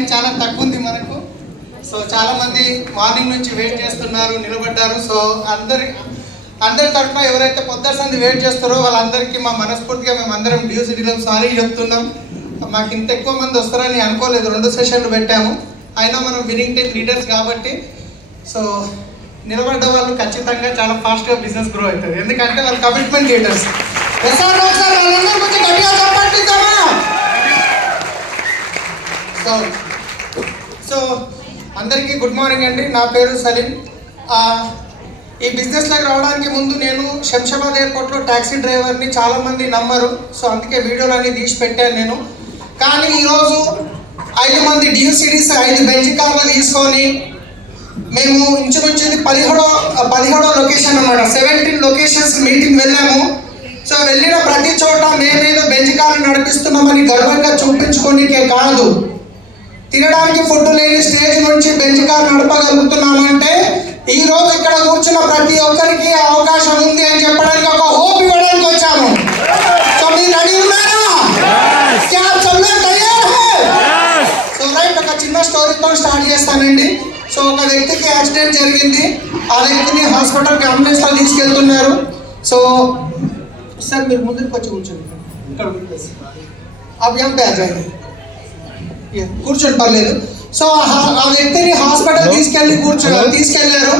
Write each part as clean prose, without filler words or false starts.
Time చాలా తక్కువ ఉంది మనకు. సో చాలా మంది మార్నింగ్ నుంచి వెయిట్ చేస్తున్నారు, నిలబడ్డారు. సో అందరి తరఫున ఎవరైతే పొద్దున సంది వెయిట్ చేస్తారో వాళ్ళందరికీ మా మనస్ఫూర్తిగా మేము అందరం డ్యూసిటీలో సారీ చెప్తున్నాం. మాకు ఇంత ఎక్కువ మంది వస్తారని అనుకోలేదు, 2 సెషన్లు పెట్టాము. అయినా మనం విన్నింగ్ టీమ్ లీడర్స్ కాబట్టి సో నిలబడ్డ వాళ్ళు ఖచ్చితంగా చాలా ఫాస్ట్గా బిజినెస్ గ్రో అవుతుంది, ఎందుకంటే వాళ్ళు కమిట్మెంట్ లీడర్స్. సో అందరికీ గుడ్ మార్నింగ్ అండి. నా పేరు సలీం. ఈ బిజినెస్లోకి రావడానికి ముందు నేను శంషాబాద్ ఎయిర్పోర్ట్లో ట్యాక్సీ డ్రైవర్ని. చాలామంది నమ్మరు, సో అందుకే వీడియోలు అన్నీ తీసి పెట్టాను నేను. కానీ ఈరోజు 5 మంది డ్యూసిటీస్ 5 బెంచ్ కార్లు తీసుకొని మేము ఇంచుమించు 17 లొకేషన్ అన్నమాట, 17 లొకేషన్స్ మీటింగ్ వెళ్ళాము. సో వెళ్ళిన ప్రతి చోట మేమేదో బెంచ్ కార్లు నడిపిస్తున్నామని గర్వంగా చూపించుకోనికే కాదు, తినడానికి ఫుడ్ లేని స్టేజ్ నుంచి బెంచ్ కార్ నడపగలుగుతున్నామంటే ఈ రోజు ఇక్కడ కూర్చున్న ప్రతి ఒక్కరికి అవకాశం ఉంది అని చెప్పడానికి ఒక హోప్ ఇవ్వడానికి వచ్చాము. సో మీరు రెడీ ఉన్నారా? సో రైట్, ఒక చిన్న స్టోరీతో స్టార్ట్ చేస్తానండి. సో ఒక వ్యక్తికి యాక్సిడెంట్ జరిగింది. ఆ వ్యక్తిని హాస్పిటల్కి అంబులెన్స్లో తీసుకెళ్తున్నారు. సో సార్ మీరు ముందుకు వచ్చి కూర్చోండి, ఇక్కడ అభ్యంపే అజాయి కూర్చోండి, పర్లేదు. సో ఆ వ్యక్తిని హాస్పిటల్ తీసుకెళ్లారు.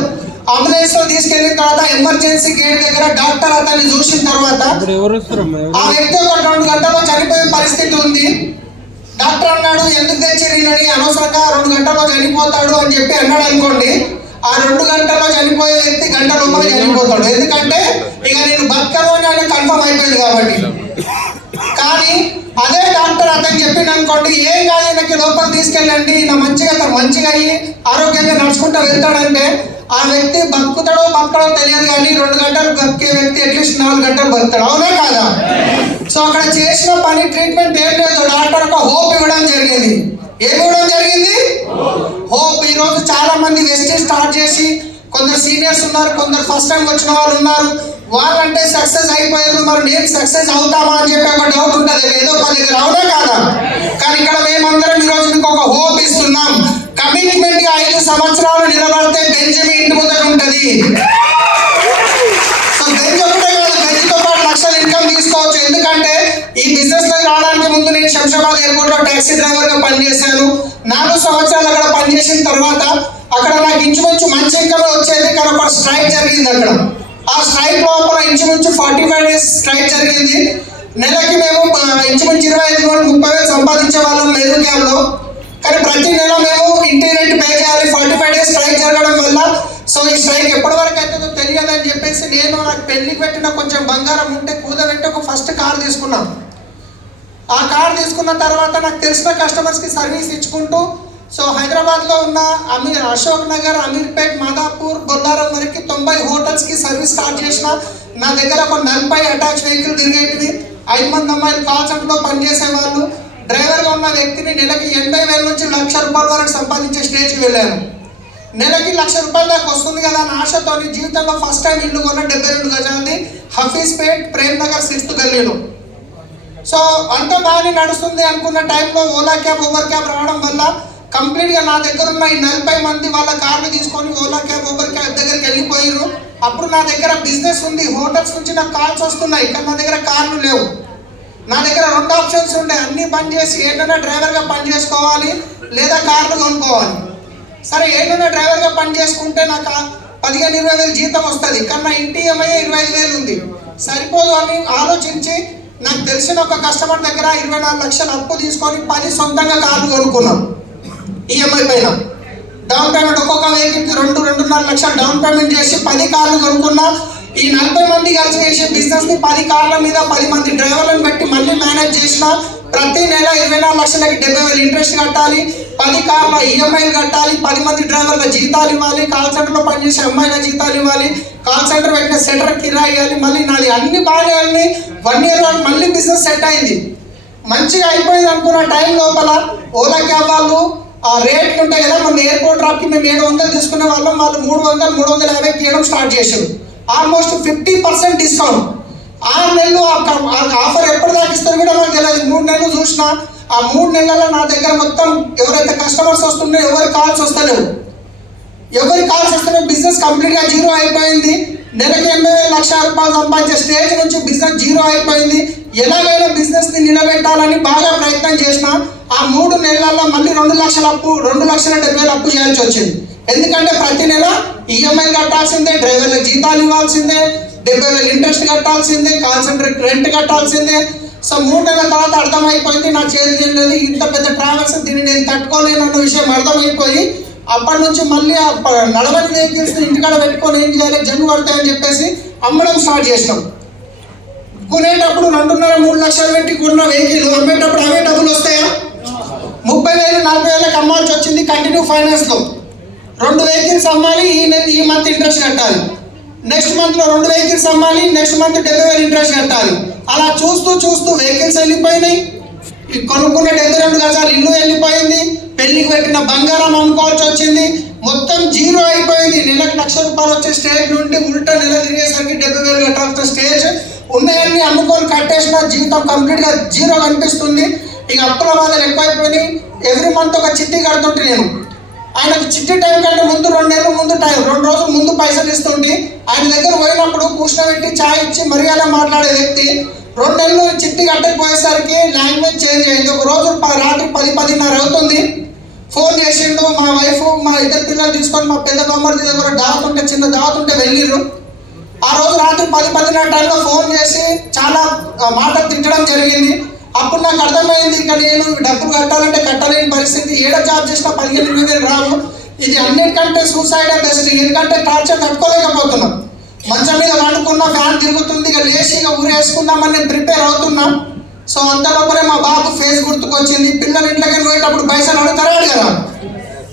అంబులెన్స్ లో తీసుకెళ్లిన తర్వాత ఎమర్జెన్సీ గేట్ దగ్గర డాక్టర్ అతన్ని చూసిన తర్వాత ఆ వ్యక్తి ఒక 2 గంటల్లో చనిపోయే పరిస్థితి ఉంది. డాక్టర్ అన్నాడు, ఎందుకు తెచ్చిరినని, అనవసరంగా 2 గంటల్లో చనిపోతాడు అని చెప్పి అన్నాడు అనుకోండి. ఆ 2 గంటల్లో చనిపోయే వ్యక్తి గంట లోపల చనిపోతాడు, ఎందుకంటే ఇక నేను బతకను అని కన్ఫర్మ్ అయిపోయింది కాబట్టి. కానీ అదే డాక్టర్ అతను చెప్పింది అనుకోండి, ఏం కాదు ఈయనకి లోపల తీసుకెళ్ళండి, నా మంచిగా అయ్యి ఆరోగ్యంగా నడుచుకుంటూ వెళ్తాడంటే ఆ వ్యక్తి బతకడో తెలియదు. కానీ 2 గంటలు బతికే వ్యక్తి అట్లీస్ట్ 4 గంటలు బతుకుతాడు, అవునా కాదా? సో అక్కడ చేసిన పని ట్రీట్మెంట్ ఏం లేదు, డాక్టర్ ఒక హోప్ ఇవ్వడం జరిగింది. ఏమి ఇవ్వడం జరిగింది? హోప్. ఈరోజు చాలా మంది వెస్టేజ్ స్టార్ట్ చేసి కొందరు సీనియర్స్ ఉన్నారు, కొందరు ఫస్ట్ టైం వచ్చిన వాళ్ళు ఉన్నారు. వాళ్ళంటే సక్సెస్ అయిపోయారు, మరి నేను సక్సెస్ అవుతామా అని చెప్పి ఒక డౌట్ ఉంటుంది, ఏదో పని రావునా కాదా? కానీ ఇక్కడ మేమందరం ఈరోజు మీకు ఒక హోప్ ఇస్తున్నాం. కమిట్మెంట్ గా 5 సంవత్సరాలు నిలబడితే బెంచ్ మీ ఇంటి ముందర ఉంటుంది. సో బెంచ్ ఒకటే కాదు, బెంచ్తో పాటు లక్షల ఇన్కమ్ తీసుకోవచ్చు. ఎందుకంటే ఈ బిజినెస్ లో రావడానికి ముందు నేను శంషాబాద్ ఎయిర్పోర్ట్ లో టాక్సీ డ్రైవర్ గా పనిచేశాను. 4 సంవత్సరాలు అక్కడ పనిచేసిన తర్వాత అక్కడ నాకు ఇంచుమించు మంచి ఇన్కమ్ వచ్చేది. కానీ ఒక స్ట్రైక్ జరిగింది అక్కడ. ఆ స్ట్రైక్ లోపల ఇంచుమించు 45 డేస్ స్ట్రైక్ జరిగింది. నెలకి మేము ఇంచుమించు 25,000-30,000 సంపాదించే వాళ్ళం మెరు క్యాబ్ లో. కానీ ప్రతి నెల మేము ఇంటి రెంట్ పే చేయాలి 45 డేస్ స్ట్రైక్ జరగడం వల్ల. సో ఈ స్ట్రైక్ ఎప్పటి వరకు అవుతుందో తెలియదు అని చెప్పేసి నేను నాకు పెళ్లికి పెట్టిన కొంచెం బంగారం ఉంటే కూదబెట్టి ఒక ఫస్ట్ కార్ తీసుకున్నాం. ఆ కార్ తీసుకున్న తర్వాత నాకు తెలిసిన కస్టమర్స్కి సర్వీస్ ఇచ్చుకుంటూ సో హైదరాబాద్లో ఉన్న అశోక్ నగర్, అమీర్పేట్, మాదాపూర్, బొల్లారం వరకు 90 హోటల్స్కి సర్వీస్ స్టార్ట్ చేసిన. నా దగ్గర ఒక 40 అటాచ్ వెహికల్ తిరిగేటివి. 5 మంది అమ్మాయిలు కాల్ సెంటర్లో పనిచేసేవాళ్ళు. డ్రైవర్గా ఉన్న వ్యక్తిని నెలకి 80,000 నుంచి ₹1,00,000 వరకు సంపాదించే స్టేజ్కి వెళ్ళాను. నెలకి ₹1,00,000 దాకా వస్తుంది కదా అని ఆశతో జీవితంలో ఫస్ట్ టైం ఇల్లు కొన్న 72 గజాలది హఫీజ్పేట్, ప్రేమ్ నగర్ 6th గల్లీలో. సో అంత బాగానే నడుస్తుంది అనుకున్న టైంలో ఓలా క్యాబ్, ఊబర్ క్యాబ్ రావడం వల్ల కంప్లీట్గా నా దగ్గర ఉన్న ఈ 40 మంది వాళ్ళ కార్లు తీసుకొని ఓలా క్యాబ్, ఊబర్ క్యాబ్ దగ్గరికి వెళ్ళిపోయారు. అప్పుడు నా దగ్గర బిజినెస్ ఉంది, హోటల్స్ నుంచి నాకు కాల్స్ వస్తున్నాయి, కానీ నా దగ్గర కార్లు లేవు. నా దగ్గర 2 ఆప్షన్స్ ఉండే, అన్నీ బంద్ చేసి ఏంటన్నా డ్రైవర్గా పని చేసుకోవాలి లేదా కార్లు కొనుక్కోవాలి. సరే ఏంటన్నా డ్రైవర్గా పని చేసుకుంటే నాకు 15-20 జీతం వస్తుంది, కానీ నా ఇంటి EMI 25,000 ఉంది, సరిపోదు అని ఆలోచించి నాకు తెలిసిన ఒక కస్టమర్ దగ్గర 24 లక్షలు అప్పు తీసుకొని 10 సొంతంగా కార్లు కొనుక్కున్నాం. EMI పైన డౌన్ పేమెంట్ ఒక్కొక్క వెహికల్కి 2-2.5 లక్షలు డౌన్ పేమెంట్ చేసి 10 కార్లు కొనుక్కున్నా. ఈ 40 మంది కలిసి చేసే బిజినెస్ని 10 కార్ల మీద 10 మంది డ్రైవర్లను పెట్టి మళ్ళీ మేనేజ్ చేసిన. ప్రతి నెల 24 లక్షలకి 70,000 ఇంట్రెస్ట్ కట్టాలి, 10 కార్ల EMIలు కట్టాలి, 10 మంది డ్రైవర్ల జీతాలు ఇవ్వాలి, కాల్ సెంటర్లో పనిచేసే అమ్మాయిల జీతాలు ఇవ్వాలి, కాల్ సెంటర్ పెట్టిన సెంటర్ కిరాయి ఇవ్వాలి. మళ్ళీ నాది అన్ని బాగానే అన్ని 1 year వరకు మళ్ళీ బిజినెస్ సెట్ అయింది, మంచిగా అయిపోయింది అనుకున్న టైం లోపల ఓలా క్యాబ్ వాళ్ళు ఆ రేట్లు ఉంటాయి కదా, మన ఎయిర్పోర్ట్ డ్రాప్కి మేము 700 తీసుకునే వాళ్ళం, వాళ్ళు 300-350 ఇవ్వడం స్టార్ట్ చేశారు. Almost 50% discount. 6 నెలలు ఆఫర్ ఎప్పుడు దాకా ఇస్తారు కూడా మనకు తెలియదు. 3 నెలలు చూసినా ఆ 3 నెలల్లో నా దగ్గర మొత్తం ఎవరైతే కస్టమర్స్ వస్తున్నారో ఎవరి కాల్స్ వస్తలేవు, బిజినెస్ కంప్లీట్గా జీరో అయిపోయింది. నెలకి 80,000 లక్ష రూపాయలు సంపాదించే స్టేజ్ నుంచి బిజినెస్ జీరో అయిపోయింది. ఎలాగైనా బిజినెస్ని నిలబెట్టాలని బాగా ప్రయత్నం చేసిన. ఆ 3 నెలల్లో మళ్ళీ 2,70,000 అప్పు చేయాల్సి వచ్చింది. ఎందుకంటే ప్రతి నెల ఈఎంఐ కట్టాల్సిందే, డ్రైవర్లకు జీతాలు ఇవ్వాల్సిందే, 70,000 ఇంట్రెస్ట్ కట్టాల్సిందే, కాల్ సెంటర్ రెంట్ కట్టాల్సిందే. సో 3 నెలల తర్వాత అర్థమైపోయింది నా చేతి లేదు, ఇంత పెద్ద ట్రావెల్స్ దీన్ని నేను తట్టుకోలేను అన్న విషయం అర్థమైపోయి అప్పటి నుంచి మళ్ళీ నడవని వెహికల్స్ ఇంటికాడ పెట్టుకొని ఏం చేయాలి, జన్మ పడతాయని చెప్పేసి అమ్మడం స్టార్ట్ చేసినాం. కొనేటప్పుడు 2.5-3 లక్షలు పెట్టి కొన్న వెహికల్ అమ్మేటప్పుడు అవే డబ్బులు వస్తాయా? 30,000-40,000 అమ్మాల్సి వచ్చింది కంటిన్యూ ఫైనాన్స్లో. 2 వెహికల్స్ అమ్మాలి, ఈ మంత్ ఇంట్రెస్ట్ కట్టాలి. నెక్స్ట్ మంత్లో 2 వెహికల్స్ అమ్మాలి, నెక్స్ట్ మంత్ 70,000 ఇంట్రెస్ట్ కట్టాలి. అలా చూస్తూ వెహికల్స్ వెళ్ళిపోయినాయి. కొనుక్కున్న 72 గజాలు ఇల్లు వెళ్ళిపోయింది. పెళ్లికి పెట్టిన బంగారం అమ్ముకోవాల్సి వచ్చింది. మొత్తం జీరో అయిపోయింది. నెలకు 1,00,000 రూపాయలు వచ్చే స్టేజ్ నుండి ఉల్టా నెల తిరిగేసరికి 70,000 కట్టాల్సిన స్టేజ్. ఉన్నాయన్నీ అమ్ముకొని కట్టేసిన జీవితం కంప్లీట్గా జీరో కనిపిస్తుంది. ఇక అప్పుల బాధలు ఎక్కువైపోయినాయి. ఎవ్రీ మంత్ ఒక చిట్టి కడుతుంటే నేను ఆయనకు చిట్టి టైం కంటే ముందు 2 నెలల ముందు 2 రోజుల ముందు పైసలు ఇస్తుంటే ఆయన దగ్గర పోయినప్పుడు కూర్చోబెట్టి ఛాయ్ ఇచ్చి మర్యాద మాట్లాడే వ్యక్తి 2 నెలలు చిట్టి కట్టకపోయేసరికి లాంగ్వేజ్ చేంజ్ అయింది. ఒక రోజు రాత్రి 10-10:30 అవుతుంది. ఫోన్ చేసిండు. మా వైఫ్ మా 2 పిల్లలు తీసుకొని మా పెద్ద బామ్మర్ది దగ్గర దావతుంటే చిన్న దావతుంటే వెళ్ళిర్రు. ఆ రోజు రాత్రి 10-10:30 టైంలో ఫోన్ చేసి చాలా మాటలు తిట్టడం జరిగింది. అప్పుడు నాకు అర్థమైంది, ఇక నేను డబ్బులు కట్టాలంటే కట్టలేని పరిస్థితి. ఏడ జాబ్ చేసినా 15,000-20,000 రావు. ఇది అన్నిటికంటే సూసైడే బెస్ట్. ఎందుకంటే టార్చర్ తట్టుకోలేకపోతున్నాం. మంచం మీద వండుకున్నా, ఫ్యాన్ తిరుగుతుంది, ఇక లేచి ఇక ఊరేసుకుందామని నేను ప్రిపేర్ అవుతున్నా. సో అంతలోపలే మా బాబు ఫేస్ గుర్తుకొచ్చింది. పిల్లలు ఇంట్లోకి పోయేటప్పుడు పైసలు అడుగుతారా అడగరా?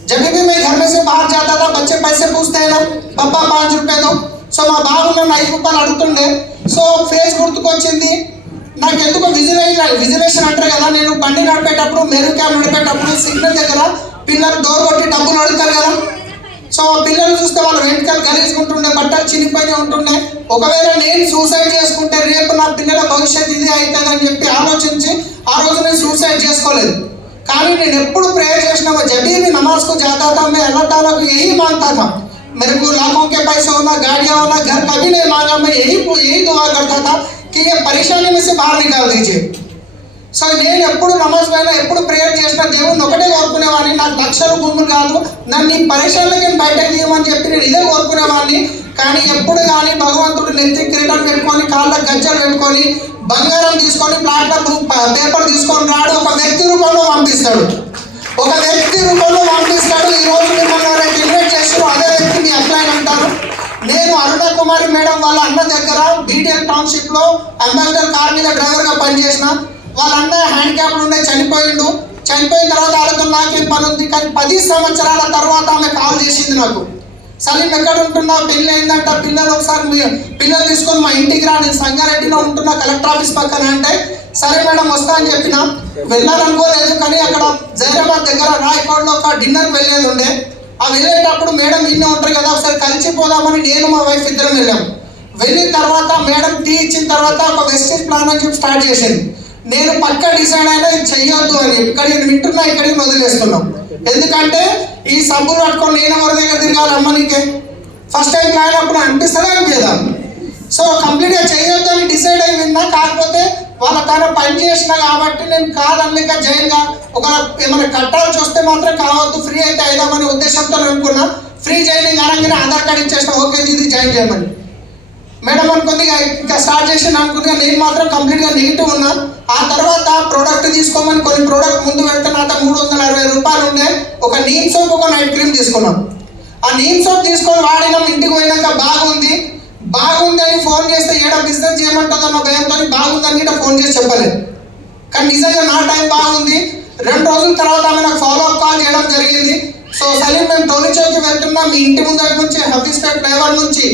जब भी मैं घर में से बाहर जाता था बच्चे पैसे पूछते हैं ना, पापा 5 रुपए दो. సో మా బాబు నన్ను 5 రూపాయలు అడుగుతుండే. సో ఫేస్ గుర్తుకొచ్చింది. నాకు ఎందుకో విజిలేషన్ అంటారు కదా, నేను బండి నడిపేటప్పుడు మెరూ క్యాబ్ నడిపేటప్పుడు సిగ్నల్ దగ్గర పిల్లలు డోర్ కొట్టి డబ్బులు అడుగుతారు కదా. సో పిల్లలు చూస్తే వాళ్ళు వెంటకలు గలీజుకుంటుండే, బట్టలు చినిపోయి ఉంటుండే. ఒకవేళ నేను సూసైడ్ చేసుకుంటే రేపు నా పిల్లల భవిష్యత్తు ఇదే అవుతుంది అని చెప్పి ఆలోచించి ఆ రోజు నేను సూసైడ్ చేసుకోలేదు. కానీ నేను ఎప్పుడు ప్రేయర్ చేసినా जब भी नमाज को जाता था मैं अल्लाह ताला को यही मांगता था, मेरे को लाखों के पैसे होना, गाड़ियाँ होना, घर कभी नहीं मांगा. मैं यही दुआ करता था कि ये परेशानी में से बाहर निकाल दीजिए. సో నేను ఎప్పుడు నమాజ్ పైన ఎప్పుడు ప్రేయర్ చేసిన దేవుడిని ఒకటే కోరుకునేవాడిని, నాకు లక్షలు భూములు కాదు, నన్ను ఈ పరేషాన్లకి బయటకు తీయమని చెప్పి నేను ఇదే కోరుకునేవాడిని. కానీ ఎప్పుడు కానీ భగవంతుడు నెత్తి కిరీటం పెట్టుకొని కాళ్ళకు గజ్జలు పెట్టుకొని బంగారం తీసుకొని ప్లాట్ల పేపర్ తీసుకొని రాడు, ఒక వ్యక్తి రూపంలో పంపిస్తాడు. ఈ రోజు మిమ్మల్ని ఇన్వైట్ చేస్తారు, అదే వ్యక్తి మీ అప్లైన్ అంటారు. నేను అరుణ కుమారి మేడం వాళ్ళ అన్న దగ్గర బీటీఎల్ టౌన్షిప్లో అంబాసిడర్ కార్ మీద డ్రైవర్గా పనిచేసిన. వాళ్ళ అన్న హ్యాండిక్యాప్లు ఉండే చనిపోయిన తర్వాత వాళ్ళతో నాకేం పని ఉంది. కానీ 10 సంవత్సరాల తర్వాత ఆమె కాల్ చేసింది నాకు, సలీం ఎక్కడ ఉంటున్నా, పెళ్ళి అయిందంట, పిల్లలు ఒకసారి పిల్లలు తీసుకొని మా ఇంటికి రా, నేను సంగారెడ్డిలో ఉంటున్నా కలెక్టర్ ఆఫీస్ పక్కన. అంటే సరే మేడం వస్తా అని చెప్పిన. వెళ్ళాలనుకోలేదు, కానీ అక్కడ జైరాబాద్ దగ్గర రాయకోడ్లో ఒక డిన్నర్కి వెళ్ళేది ఉండే. ఆ వెళ్ళేటప్పుడు మేడం ఇన్నే ఉంటారు కదా, ఒకసారి కలిసిపోదామని నేను మా వైఫ్ ఇద్దరం వెళ్ళాం. వెళ్ళిన తర్వాత మేడం టీ ఇచ్చిన తర్వాత ఒక వెస్టేజ్ ప్లాన్ అని చెప్పి స్టార్ట్ చేసింది. నేను పక్కా డిసైడ్ అయినా ఇది చెయ్యొద్దు అని. ఇక్కడ నేను వింటున్నా, ఇక్కడికి వదిలేస్తున్నాం. ఎందుకంటే ఈ సబ్బులు పట్టుకొని నేను ఎవరి దగ్గర తిరగాలి అమ్మ నీకే? ఫస్ట్ టైం ప్లాన్ అప్పుడు అనిపిదా? సో కంప్లీట్గా చేయొద్దు అని డిసైడ్ అయి విన్నా. కాకపోతే వాళ్ళ తన పని చేసిన కాబట్టి నేను కాదనలేక జైన్గా ఒక ఏమైనా కట్టాల్సి వస్తే మాత్రం కావద్దు, ఫ్రీ అయితే అయిదామనే ఉద్దేశంతో అనుకున్నా. ఫ్రీ జాయినింగ్ అనగానే ఆధార్ కార్డు ఇచ్చేసిన, ఓకే ఇది జాయిన్ చేయమని. మేడం అనుకుంది ఇంకా స్టార్ట్ చేసి అనుకుంది. నేను మాత్రం కంప్లీట్గా నెగిటివ్ ఉన్నా. ఆ తర్వాత ప్రోడక్ట్ తీసుకోమని కొన్ని ప్రోడక్ట్ ముందు పెడితే నాతో 360 రూపాయలు ఉండే. ఒక నీమ్ సోప్, ఒక నైట్ క్రీమ్ తీసుకున్నాం. ఆ నీమ్ సోప్ తీసుకొని వాడినాం. ఇంటికి పోయినాక బాగుంది అని ఫోన్ చేస్తే ఏడ బిజినెస్ చేయమంటుందన్న భయంతో బాగుందని కూడా ఫోన్ చేసి చెప్పలేదు. కానీ నిజంగా నా టైం బాగుంది. 2 రోజుల తర్వాత ఆమె నాకు ఫాలోఅప్ కాల్ చేయడం జరిగింది. సో సలీం మేము టోనీ చౌక్ వెళ్తున్నాం, మీ ఇంటి ముందటి నుంచి హఫీజ్పేట్ ఫ్లైఓవర్ నుంచి